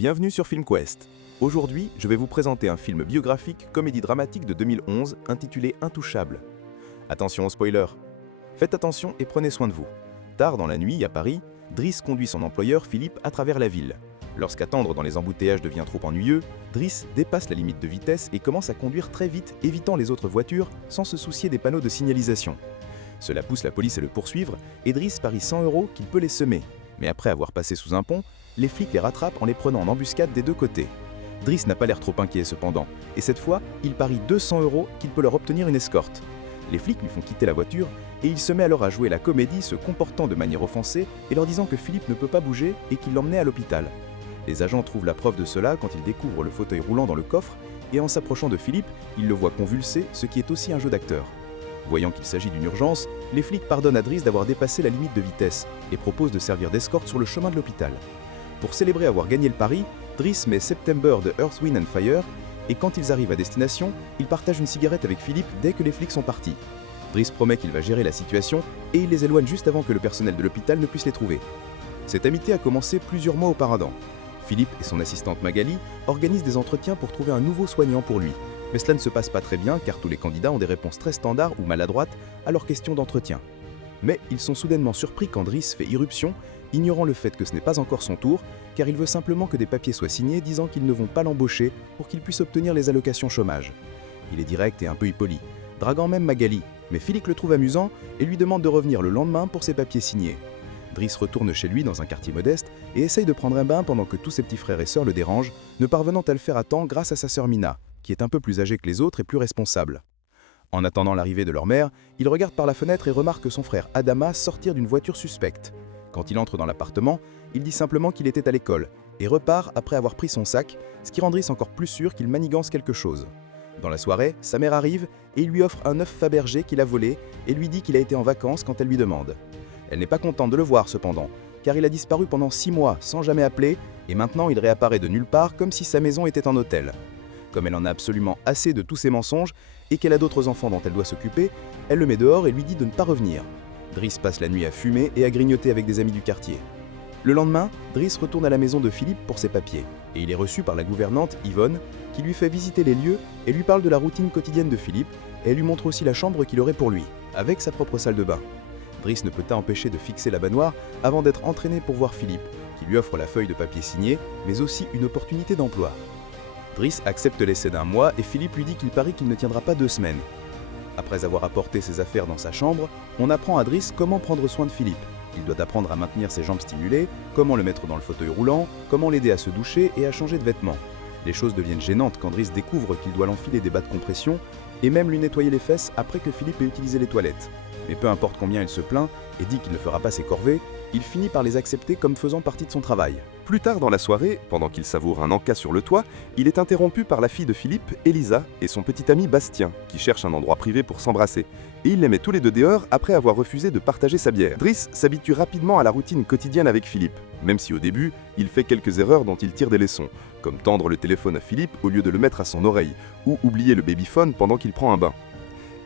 Bienvenue sur FilmQuest. Aujourd'hui, je vais vous présenter un film biographique comédie dramatique de 2011 intitulé Intouchable. Attention aux spoilers. Faites attention et prenez soin de vous. Tard dans la nuit, à Paris, Driss conduit son employeur Philippe à travers la ville. Lorsqu'attendre dans les embouteillages devient trop ennuyeux, Driss dépasse la limite de vitesse et commence à conduire très vite, évitant les autres voitures sans se soucier des panneaux de signalisation. Cela pousse la police à le poursuivre et Driss parie 100 € qu'il peut les semer. Mais après avoir passé sous un pont, les flics les rattrapent en les prenant en embuscade des deux côtés. Driss n'a pas l'air trop inquiet cependant, et cette fois, il parie 200 € qu'il peut leur obtenir une escorte. Les flics lui font quitter la voiture, et il se met alors à jouer la comédie se comportant de manière offensée et leur disant que Philippe ne peut pas bouger et qu'il l'emmenait à l'hôpital. Les agents trouvent la preuve de cela quand ils découvrent le fauteuil roulant dans le coffre, et en s'approchant de Philippe, ils le voient convulser, ce qui est aussi un jeu d'acteur. Voyant qu'il s'agit d'une urgence, les flics pardonnent à Driss d'avoir dépassé la limite de vitesse et proposent de servir d'escorte sur le chemin de l'hôpital. Pour célébrer avoir gagné le pari, Driss met September de Earth, Wind & Fire et quand ils arrivent à destination, il partage une cigarette avec Philippe dès que les flics sont partis. Driss promet qu'il va gérer la situation et il les éloigne juste avant que le personnel de l'hôpital ne puisse les trouver. Cette amitié a commencé plusieurs mois auparavant. Philippe et son assistante Magali organisent des entretiens pour trouver un nouveau soignant pour lui. Mais cela ne se passe pas très bien car tous les candidats ont des réponses très standards ou maladroites à leurs questions d'entretien. Mais ils sont soudainement surpris quand Driss fait irruption, ignorant le fait que ce n'est pas encore son tour, car il veut simplement que des papiers soient signés disant qu'ils ne vont pas l'embaucher pour qu'il puisse obtenir les allocations chômage. Il est direct et un peu impoli, draguant même Magali, mais Philippe le trouve amusant et lui demande de revenir le lendemain pour ses papiers signés. Driss retourne chez lui dans un quartier modeste et essaye de prendre un bain pendant que tous ses petits frères et sœurs le dérangent, ne parvenant à le faire à temps grâce à sa sœur Mina, qui est un peu plus âgée que les autres et plus responsable. En attendant l'arrivée de leur mère, il regarde par la fenêtre et remarque son frère Adama sortir d'une voiture suspecte. Quand il entre dans l'appartement, il dit simplement qu'il était à l'école et repart après avoir pris son sac, ce qui rend Driss encore plus sûr qu'il manigance quelque chose. Dans la soirée, sa mère arrive et il lui offre un œuf Fabergé qu'il a volé et lui dit qu'il a été en vacances quand elle lui demande. Elle n'est pas contente de le voir cependant, car il a disparu pendant 6 mois sans jamais appeler et maintenant il réapparaît de nulle part comme si sa maison était un hôtel. Comme elle en a absolument assez de tous ces mensonges et qu'elle a d'autres enfants dont elle doit s'occuper, elle le met dehors et lui dit de ne pas revenir. Driss passe la nuit à fumer et à grignoter avec des amis du quartier. Le lendemain, Driss retourne à la maison de Philippe pour ses papiers et il est reçu par la gouvernante Yvonne qui lui fait visiter les lieux et lui parle de la routine quotidienne de Philippe et elle lui montre aussi la chambre qu'il aurait pour lui, avec sa propre salle de bain. Driss ne peut pas empêcher de fixer la baignoire avant d'être entraîné pour voir Philippe, qui lui offre la feuille de papier signée, mais aussi une opportunité d'emploi. Driss accepte l'essai d'1 mois et Philippe lui dit qu'il parie qu'il ne tiendra pas 2 semaines. Après avoir apporté ses affaires dans sa chambre, on apprend à Driss comment prendre soin de Philippe. Il doit apprendre à maintenir ses jambes stimulées, comment le mettre dans le fauteuil roulant, comment l'aider à se doucher et à changer de vêtements. Les choses deviennent gênantes quand Driss découvre qu'il doit l'enfiler des bas de compression et même lui nettoyer les fesses après que Philippe ait utilisé les toilettes. Mais peu importe combien il se plaint et dit qu'il ne fera pas ses corvées, il finit par les accepter comme faisant partie de son travail. Plus tard dans la soirée, pendant qu'il savoure un encas sur le toit, il est interrompu par la fille de Philippe, Elisa, et son petit ami Bastien, qui cherchent un endroit privé pour s'embrasser. Et il les met tous les deux dehors après avoir refusé de partager sa bière. Driss s'habitue rapidement à la routine quotidienne avec Philippe, même si au début, il fait quelques erreurs dont il tire des leçons, comme tendre le téléphone à Philippe au lieu de le mettre à son oreille, ou oublier le babyphone pendant qu'il prend un bain.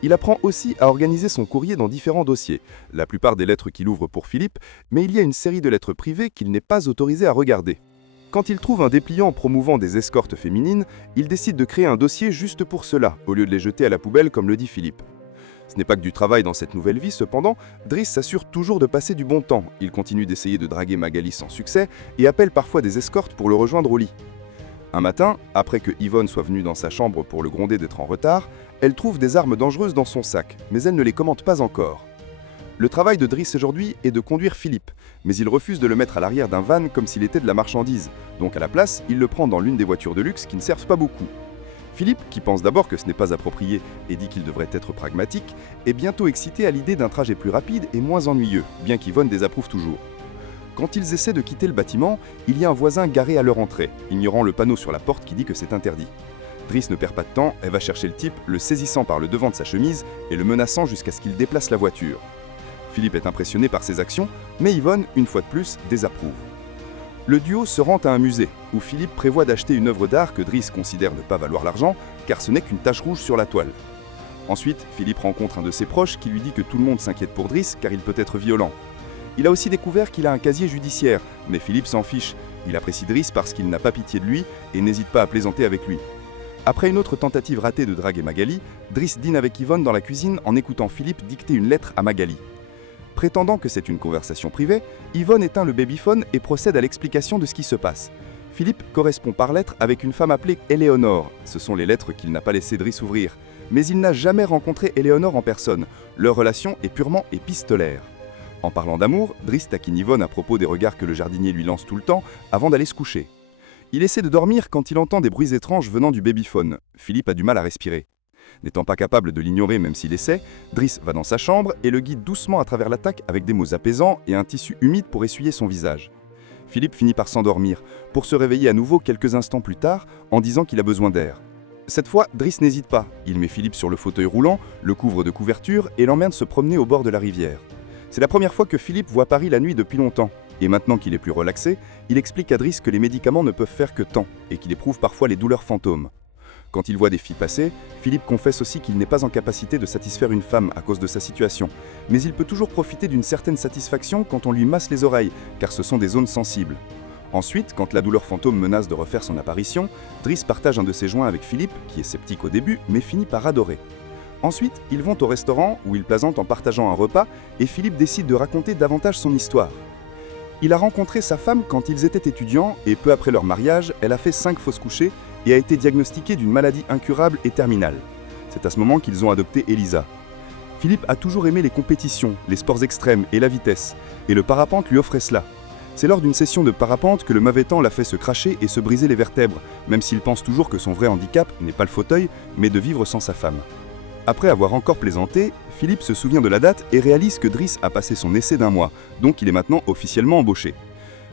Il apprend aussi à organiser son courrier dans différents dossiers, la plupart des lettres qu'il ouvre pour Philippe, mais il y a une série de lettres privées qu'il n'est pas autorisé à regarder. Quand il trouve un dépliant promouvant des escortes féminines, il décide de créer un dossier juste pour cela, au lieu de les jeter à la poubelle comme le dit Philippe. Ce n'est pas que du travail dans cette nouvelle vie, cependant, Driss s'assure toujours de passer du bon temps. Il continue d'essayer de draguer Magali sans succès et appelle parfois des escortes pour le rejoindre au lit. Un matin, après que Yvonne soit venue dans sa chambre pour le gronder d'être en retard, elle trouve des armes dangereuses dans son sac, mais elle ne les commente pas encore. Le travail de Driss aujourd'hui est de conduire Philippe, mais il refuse de le mettre à l'arrière d'un van comme s'il était de la marchandise, donc à la place, il le prend dans l'une des voitures de luxe qui ne servent pas beaucoup. Philippe, qui pense d'abord que ce n'est pas approprié et dit qu'il devrait être pragmatique, est bientôt excité à l'idée d'un trajet plus rapide et moins ennuyeux, bien qu'Yvonne désapprouve toujours. Quand ils essaient de quitter le bâtiment, il y a un voisin garé à leur entrée, ignorant le panneau sur la porte qui dit que c'est interdit. Driss ne perd pas de temps, elle va chercher le type, le saisissant par le devant de sa chemise et le menaçant jusqu'à ce qu'il déplace la voiture. Philippe est impressionné par ses actions, mais Yvonne, une fois de plus, désapprouve. Le duo se rend à un musée, où Philippe prévoit d'acheter une œuvre d'art que Driss considère ne pas valoir l'argent, car ce n'est qu'une tache rouge sur la toile. Ensuite, Philippe rencontre un de ses proches qui lui dit que tout le monde s'inquiète pour Driss car il peut être violent. Il a aussi découvert qu'il a un casier judiciaire, mais Philippe s'en fiche. Il apprécie Driss parce qu'il n'a pas pitié de lui et n'hésite pas à plaisanter avec lui. Après une autre tentative ratée de draguer Magali, Driss dîne avec Yvonne dans la cuisine en écoutant Philippe dicter une lettre à Magali. Prétendant que c'est une conversation privée, Yvonne éteint le babyphone et procède à l'explication de ce qui se passe. Philippe correspond par lettre avec une femme appelée Éléonore. Ce sont les lettres qu'il n'a pas laissé Driss ouvrir. Mais il n'a jamais rencontré Éléonore en personne. Leur relation est purement épistolaire. En parlant d'amour, Driss taquine Yvonne à propos des regards que le jardinier lui lance tout le temps avant d'aller se coucher. Il essaie de dormir quand il entend des bruits étranges venant du babyphone. Philippe a du mal à respirer. N'étant pas capable de l'ignorer même s'il essaie, Driss va dans sa chambre et le guide doucement à travers l'attaque avec des mots apaisants et un tissu humide pour essuyer son visage. Philippe finit par s'endormir, pour se réveiller à nouveau quelques instants plus tard en disant qu'il a besoin d'air. Cette fois, Driss n'hésite pas. Il met Philippe sur le fauteuil roulant, le couvre de couverture et l'emmène se promener au bord de la rivière. C'est la première fois que Philippe voit Paris la nuit depuis longtemps. Et maintenant qu'il est plus relaxé, il explique à Driss que les médicaments ne peuvent faire que tant et qu'il éprouve parfois les douleurs fantômes. Quand il voit des filles passer, Philippe confesse aussi qu'il n'est pas en capacité de satisfaire une femme à cause de sa situation, mais il peut toujours profiter d'une certaine satisfaction quand on lui masse les oreilles, car ce sont des zones sensibles. Ensuite, quand la douleur fantôme menace de refaire son apparition, Driss partage un de ses joints avec Philippe, qui est sceptique au début, mais finit par adorer. Ensuite, ils vont au restaurant, où ils plaisantent en partageant un repas, et Philippe décide de raconter davantage son histoire. Il a rencontré sa femme quand ils étaient étudiants, et peu après leur mariage, elle a fait 5 fausses couchées, et a été diagnostiquée d'une maladie incurable et terminale. C'est à ce moment qu'ils ont adopté Elisa. Philippe a toujours aimé les compétitions, les sports extrêmes et la vitesse, et le parapente lui offrait cela. C'est lors d'une session de parapente que le mauvais temps l'a fait se cracher et se briser les vertèbres, même s'il pense toujours que son vrai handicap n'est pas le fauteuil, mais de vivre sans sa femme. Après avoir encore plaisanté, Philippe se souvient de la date et réalise que Driss a passé son essai d'1 mois, donc il est maintenant officiellement embauché.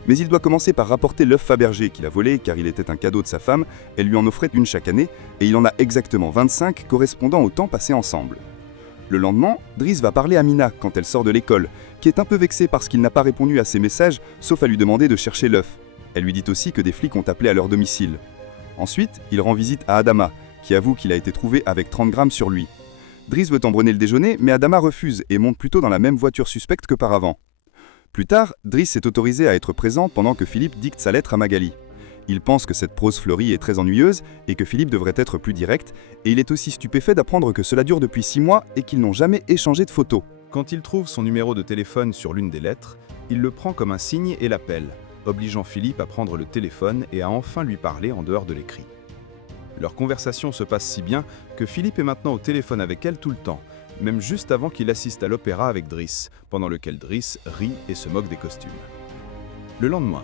Mais il doit commencer par rapporter l'œuf Fabergé qu'il a volé car il était un cadeau de sa femme, elle lui en offrait une chaque année, et il en a exactement 25 correspondant au temps passé ensemble. Le lendemain, Driss va parler à Mina quand elle sort de l'école, qui est un peu vexée parce qu'il n'a pas répondu à ses messages, sauf à lui demander de chercher l'œuf. Elle lui dit aussi que des flics ont appelé à leur domicile. Ensuite, il rend visite à Adama, qui avoue qu'il a été trouvé avec 30 grammes sur lui. Driss veut embrunner le déjeuner, mais Adama refuse et monte plutôt dans la même voiture suspecte qu'auparavant. Plus tard, Driss est autorisé à être présent pendant que Philippe dicte sa lettre à Magali. Il pense que cette prose fleurie est très ennuyeuse et que Philippe devrait être plus direct, et il est aussi stupéfait d'apprendre que cela dure depuis 6 mois et qu'ils n'ont jamais échangé de photos. Quand il trouve son numéro de téléphone sur l'une des lettres, il le prend comme un signe et l'appelle, obligeant Philippe à prendre le téléphone et à enfin lui parler en dehors de l'écrit. Leur conversation se passe si bien que Philippe est maintenant au téléphone avec elle tout le temps, même juste avant qu'il assiste à l'opéra avec Driss, pendant lequel Driss rit et se moque des costumes. Le lendemain,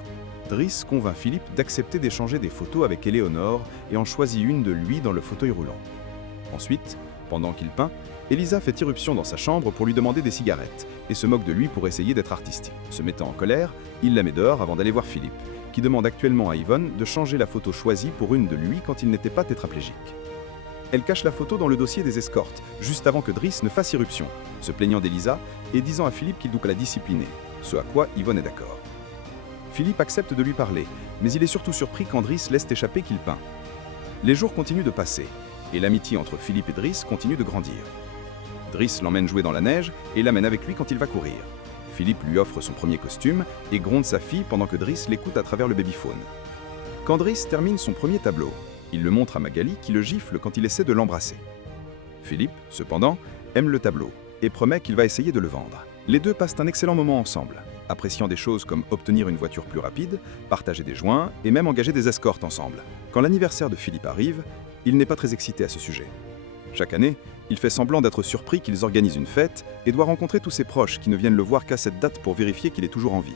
Driss convainc Philippe d'accepter d'échanger des photos avec Éléonore et en choisit une de lui dans le fauteuil roulant. Ensuite, pendant qu'il peint, Elisa fait irruption dans sa chambre pour lui demander des cigarettes et se moque de lui pour essayer d'être artistique. Se mettant en colère, il la met dehors avant d'aller voir Philippe, qui demande actuellement à Yvonne de changer la photo choisie pour une de lui quand il n'était pas tétraplégique. Elle cache la photo dans le dossier des escortes, juste avant que Driss ne fasse irruption, se plaignant d'Elisa et disant à Philippe qu'il doit la discipliner, ce à quoi Yvonne est d'accord. Philippe accepte de lui parler, mais il est surtout surpris quand Driss laisse échapper qu'il peint. Les jours continuent de passer, et l'amitié entre Philippe et Driss continue de grandir. Driss l'emmène jouer dans la neige et l'amène avec lui quand il va courir. Philippe lui offre son premier costume et gronde sa fille pendant que Driss l'écoute à travers le babyphone. Quand Driss termine son premier tableau, il le montre à Magali qui le gifle quand il essaie de l'embrasser. Philippe, cependant, aime le tableau et promet qu'il va essayer de le vendre. Les deux passent un excellent moment ensemble, appréciant des choses comme obtenir une voiture plus rapide, partager des joints et même engager des escortes ensemble. Quand l'anniversaire de Philippe arrive, il n'est pas très excité à ce sujet. Chaque année, il fait semblant d'être surpris qu'ils organisent une fête et doit rencontrer tous ses proches qui ne viennent le voir qu'à cette date pour vérifier qu'il est toujours en vie.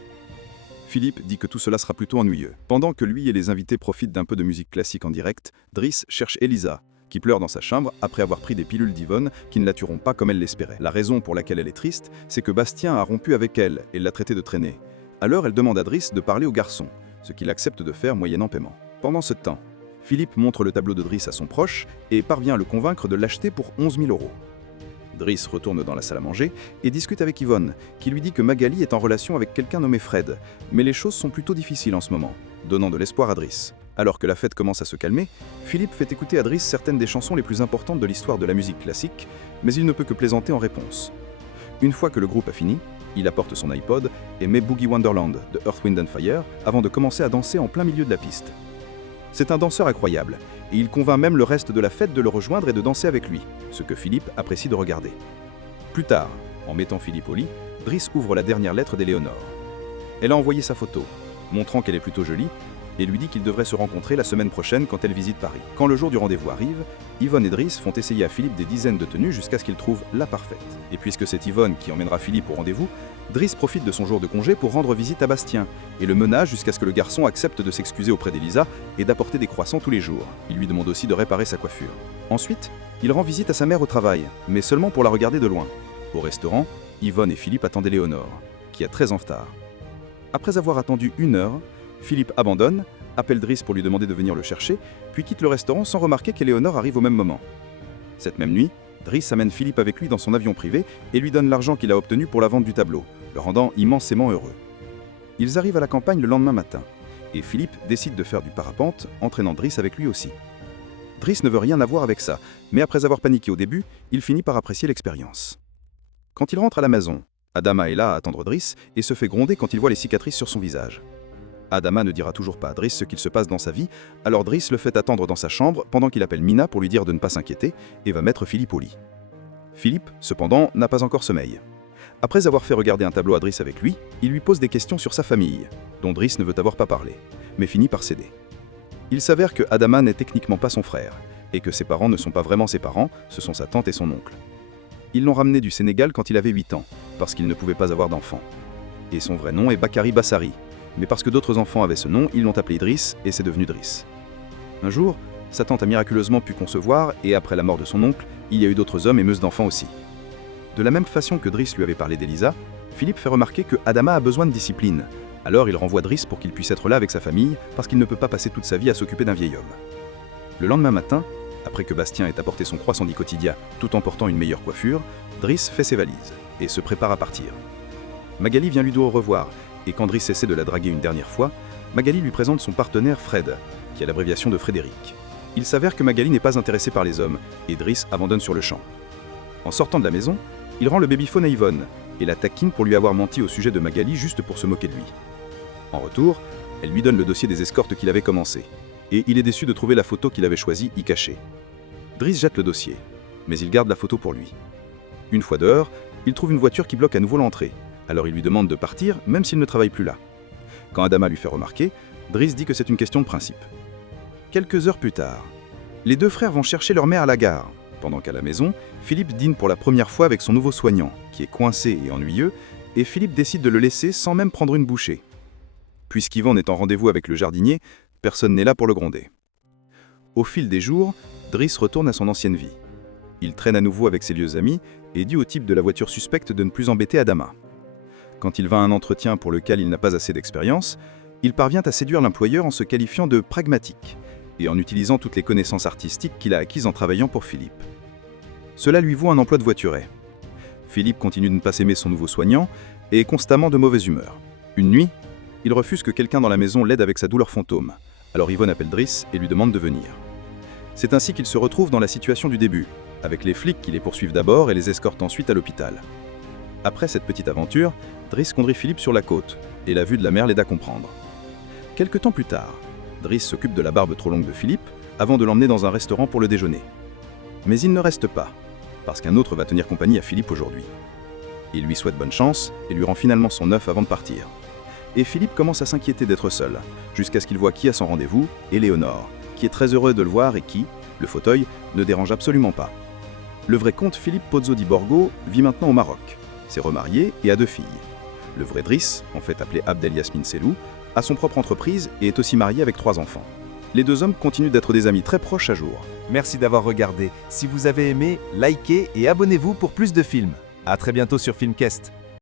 Philippe dit que tout cela sera plutôt ennuyeux. Pendant que lui et les invités profitent d'un peu de musique classique en direct, Driss cherche Elisa, qui pleure dans sa chambre après avoir pris des pilules d'Yvonne qui ne la tueront pas comme elle l'espérait. La raison pour laquelle elle est triste, c'est que Bastien a rompu avec elle et l'a traité de traînée. Alors elle demande à Driss de parler au garçon, ce qu'il accepte de faire moyennant paiement. Pendant ce temps, Philippe montre le tableau de Driss à son proche et parvient à le convaincre de l'acheter pour 11 000 €. Driss retourne dans la salle à manger et discute avec Yvonne, qui lui dit que Magali est en relation avec quelqu'un nommé Fred, mais les choses sont plutôt difficiles en ce moment, donnant de l'espoir à Driss. Alors que la fête commence à se calmer, Philippe fait écouter à Driss certaines des chansons les plus importantes de l'histoire de la musique classique, mais il ne peut que plaisanter en réponse. Une fois que le groupe a fini, Il apporte son iPod et met Boogie Wonderland de Earth, Wind & Fire avant de commencer à danser en plein milieu de la piste. C'est un danseur incroyable, et il convainc même le reste de la fête de le rejoindre et de danser avec lui, ce que Philippe apprécie de regarder. Plus tard, en mettant Philippe au lit, Driss ouvre la dernière lettre d'Éléonore. Elle a envoyé sa photo, montrant qu'elle est plutôt jolie, et lui dit qu'ils devraient se rencontrer la semaine prochaine quand elle visite Paris. Quand le jour du rendez-vous arrive, Yvonne et Driss font essayer à Philippe des dizaines de tenues jusqu'à ce qu'il trouve la parfaite. Et puisque c'est Yvonne qui emmènera Philippe au rendez-vous, Driss profite de son jour de congé pour rendre visite à Bastien et le mena jusqu'à ce que le garçon accepte de s'excuser auprès d'Elisa et d'apporter des croissants tous les jours. Il lui demande aussi de réparer sa coiffure. Ensuite, il rend visite à sa mère au travail, mais seulement pour la regarder de loin. Au restaurant, Yvonne et Philippe attendent Éléonore, qui a très en retard. Après avoir attendu 1 heure, Philippe abandonne, appelle Driss pour lui demander de venir le chercher, puis quitte le restaurant sans remarquer qu'Éléonore arrive au même moment. Cette même nuit, Driss amène Philippe avec lui dans son avion privé et lui donne l'argent qu'il a obtenu pour la vente du tableau, le rendant immensément heureux. Ils arrivent à la campagne le lendemain matin, et Philippe décide de faire du parapente, entraînant Driss avec lui aussi. Driss ne veut rien avoir avec ça, mais après avoir paniqué au début, il finit par apprécier l'expérience. Quand il rentre à la maison, Adama est là à attendre Driss et se fait gronder quand il voit les cicatrices sur son visage. Adama ne dira toujours pas à Driss ce qu'il se passe dans sa vie, alors Driss le fait attendre dans sa chambre pendant qu'il appelle Mina pour lui dire de ne pas s'inquiéter et va mettre Philippe au lit. Philippe, cependant, n'a pas encore sommeil. Après avoir fait regarder un tableau à Driss avec lui, il lui pose des questions sur sa famille, dont Driss ne veut avoir pas parlé, mais finit par céder. Il s'avère que Adama n'est techniquement pas son frère, et que ses parents ne sont pas vraiment ses parents, ce sont sa tante et son oncle. Ils l'ont ramené du Sénégal quand il avait 8 ans, parce qu'il ne pouvait pas avoir d'enfant. Et son vrai nom est Bakary Bassari, mais parce que d'autres enfants avaient ce nom, ils l'ont appelé Driss et c'est devenu Driss. Un jour, sa tante a miraculeusement pu concevoir et après la mort de son oncle, il y a eu d'autres hommes émeus d'enfants aussi. De la même façon que Driss lui avait parlé d'Elisa, Philippe fait remarquer que Adama a besoin de discipline. Alors il renvoie Driss pour qu'il puisse être là avec sa famille parce qu'il ne peut pas passer toute sa vie à s'occuper d'un vieil homme. Le lendemain matin, après que Bastien ait apporté son croissant du quotidien tout en portant une meilleure coiffure, Driss fait ses valises et se prépare à partir. Magali vient lui dire au revoir, et quand Driss essaie de la draguer une dernière fois, Magali lui présente son partenaire Fred, qui est l'abréviation de Frédéric. Il s'avère que Magali n'est pas intéressée par les hommes, et Driss abandonne sur le champ. En sortant de la maison, il rend le babyphone à Yvonne, et la taquine pour lui avoir menti au sujet de Magali juste pour se moquer de lui. En retour, elle lui donne le dossier des escortes qu'il avait commencé, et il est déçu de trouver la photo qu'il avait choisie y cachée. Driss jette le dossier, mais il garde la photo pour lui. Une fois dehors, il trouve une voiture qui bloque à nouveau l'entrée. Alors il lui demande de partir, même s'il ne travaille plus là. Quand Adama lui fait remarquer, Driss dit que c'est une question de principe. Quelques heures plus tard, les deux frères vont chercher leur mère à la gare, pendant qu'à la maison, Philippe dîne pour la première fois avec son nouveau soignant, qui est coincé et ennuyeux, et Philippe décide de le laisser sans même prendre une bouchée. Puisqu'Yvonne est en rendez-vous avec le jardinier, personne n'est là pour le gronder. Au fil des jours, Driss retourne à son ancienne vie. Il traîne à nouveau avec ses vieux amis et dit au type de la voiture suspecte de ne plus embêter Adama. Quand il va à un entretien pour lequel il n'a pas assez d'expérience, il parvient à séduire l'employeur en se qualifiant de pragmatique et en utilisant toutes les connaissances artistiques qu'il a acquises en travaillant pour Philippe. Cela lui vaut un emploi de voituret. Philippe continue de ne pas s'aimer son nouveau soignant et est constamment de mauvaise humeur. Une nuit, il refuse que quelqu'un dans la maison l'aide avec sa douleur fantôme, alors Yvonne appelle Driss et lui demande de venir. C'est ainsi qu'il se retrouve dans la situation du début, avec les flics qui les poursuivent d'abord et les escortent ensuite à l'hôpital. Après cette petite aventure, Driss conduit Philippe sur la côte, et la vue de la mer l'aide à comprendre. Quelque temps plus tard, Driss s'occupe de la barbe trop longue de Philippe, avant de l'emmener dans un restaurant pour le déjeuner. Mais il ne reste pas, parce qu'un autre va tenir compagnie à Philippe aujourd'hui. Il lui souhaite bonne chance, et lui rend finalement son œuf avant de partir. Et Philippe commence à s'inquiéter d'être seul, jusqu'à ce qu'il voit qui a son rendez-vous, Éléonore, qui est très heureux de le voir et qui, le fauteuil, ne dérange absolument pas. Le vrai comte Philippe Pozzo di Borgo vit maintenant au Maroc, s'est remarié et a 2 filles. Le vrai Driss, en fait appelé Abdel Yasmine Selou, a son propre entreprise et est aussi marié avec 3 enfants. Les 2 hommes continuent d'être des amis très proches à jour. Merci d'avoir regardé. Si vous avez aimé, likez et abonnez-vous pour plus de films. À très bientôt sur Filmcast.